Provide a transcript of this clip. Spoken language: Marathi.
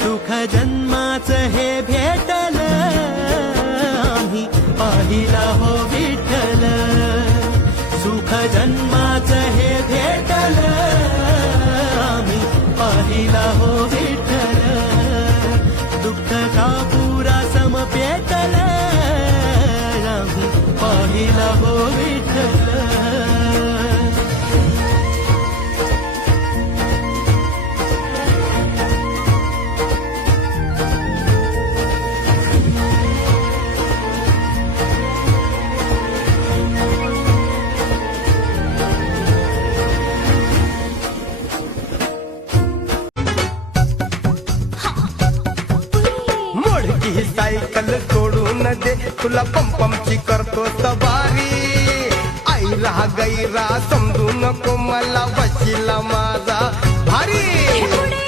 सुख जन्माचं हे भेटल आम्ही पाहिला हो विठ्ठल सुख जन्माचं हे भेटल आम्ही पाहिला हो विठ्ठल दुःख का पुरा सम पेटल आम्ही पाहिला हो विठ्ठल ही सायकल सोडून दे तुला पंपमची करतो सवारी आईरा गैरा समजू नको मला वशिला माझा भारी